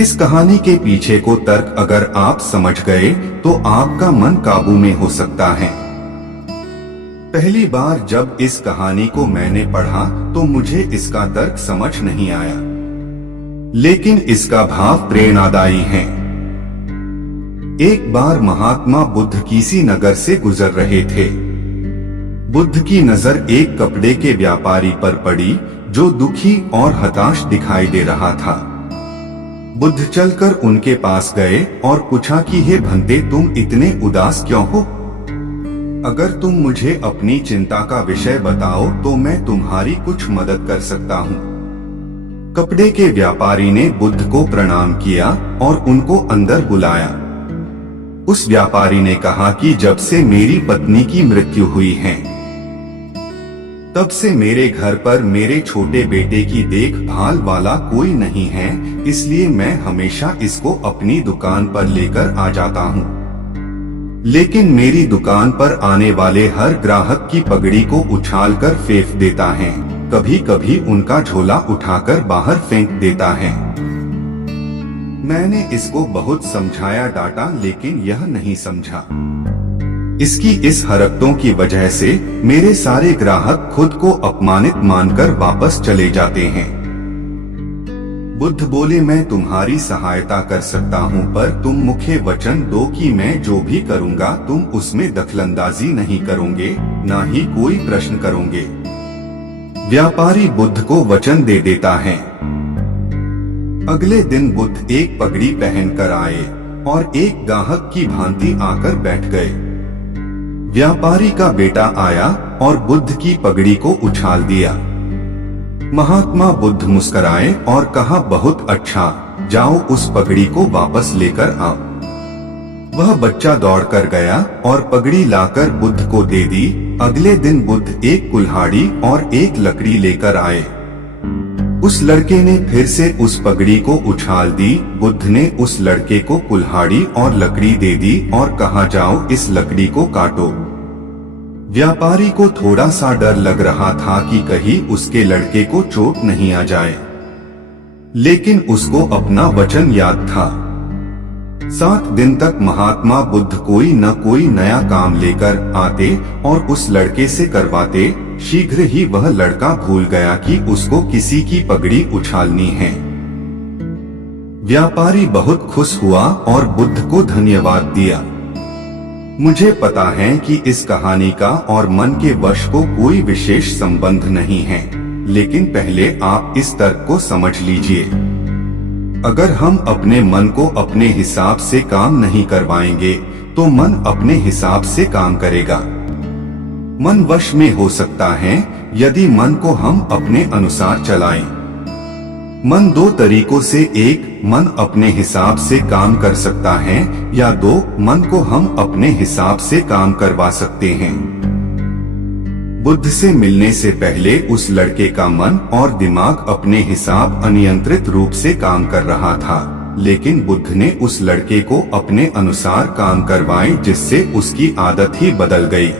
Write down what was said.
इस कहानी के पीछे को तर्क अगर आप समझ गए तो आपका मन काबू में हो सकता है। पहली बार जब इस कहानी को मैंने पढ़ा तो मुझे इसका तर्क समझ नहीं आया, लेकिन इसका भाव प्रेरणादायी है। एक बार महात्मा बुद्ध किसी नगर से गुजर रहे थे। बुद्ध की नजर एक कपड़े के व्यापारी पर पड़ी जो दुखी और हताश दिखाई दे रहा था। बुद्ध चलकर उनके पास गए और पूछा कि हे भंते, तुम इतने उदास क्यों हो? अगर तुम मुझे अपनी चिंता का विषय बताओ तो मैं तुम्हारी कुछ मदद कर सकता हूँ। कपड़े के व्यापारी ने बुद्ध को प्रणाम किया और उनको अंदर बुलाया। उस व्यापारी ने कहा कि जब से मेरी पत्नी की मृत्यु हुई है, तब से मेरे घर पर मेरे छोटे बेटे की देखभाल वाला कोई नहीं है, इसलिए मैं हमेशा इसको अपनी दुकान पर लेकर आ जाता हूँ। लेकिन मेरी दुकान पर आने वाले हर ग्राहक की पगड़ी को उछालकर फेंक देता है, कभी कभी उनका झोला उठाकर बाहर फेंक देता है। मैंने इसको बहुत समझाया, डांटा, लेकिन यह नहीं समझा। इसकी इस हरकतों की वजह से मेरे सारे ग्राहक खुद को अपमानित मानकर वापस चले जाते हैं। बुद्ध बोले, मैं तुम्हारी सहायता कर सकता हूँ, पर तुम मुझे वचन दो कि मैं जो भी करूँगा तुम उसमें दखलंदाजी नहीं करोगे, ना ही कोई प्रश्न करोगे। व्यापारी बुद्ध को वचन दे देता है। अगले दिन बुद्ध एक पगड़ी पहनकर आए और एक ग्राहक की भांति आकर बैठ गए। व्यापारी का बेटा आया और बुद्ध की पगड़ी को उछाल दिया। महात्मा बुद्ध मुस्कुराए और कहा, बहुत अच्छा, जाओ उस पगड़ी को वापस लेकर आओ। वह बच्चा दौड़कर गया और पगड़ी लाकर बुद्ध को दे दी। अगले दिन बुद्ध एक कुल्हाड़ी और एक लकड़ी लेकर आए। उस लड़के ने फिर से उस पगड़ी को उछाल दी। बुद्ध ने उस लड़के को कुल्हाड़ी और लकड़ी दे दी और कहा, जाओ इस लकड़ी को काटो। व्यापारी को थोड़ा सा डर लग रहा था कि कहीं उसके लड़के को चोट नहीं आ जाए, लेकिन उसको अपना वचन याद था। 7 दिन तक महात्मा बुद्ध कोई न कोई नया काम लेकर आते और उस लड़के से करवाते। शीघ्र ही वह लड़का भूल गया कि उसको किसी की पगड़ी उछालनी है। व्यापारी बहुत खुश हुआ और बुद्ध को धन्यवाद दिया। मुझे पता है कि इस कहानी का और मन के वश को कोई विशेष संबंध नहीं है, लेकिन पहले आप इस तर्क को समझ लीजिए। अगर हम अपने मन को अपने हिसाब से काम नहीं करवाएंगे तो मन अपने हिसाब से काम करेगा। मन वश में हो सकता है यदि मन को हम अपने अनुसार चलाएं। मन 2 तरीकों से, एक, मन अपने हिसाब से काम कर सकता है, या 2, मन को हम अपने हिसाब से काम करवा सकते हैं। बुद्ध से मिलने से पहले उस लड़के का मन और दिमाग अपने हिसाब अनियंत्रित रूप से काम कर रहा था, लेकिन बुद्ध ने उस लड़के को अपने अनुसार काम करवाए, जिससे उसकी आदत ही बदल गई।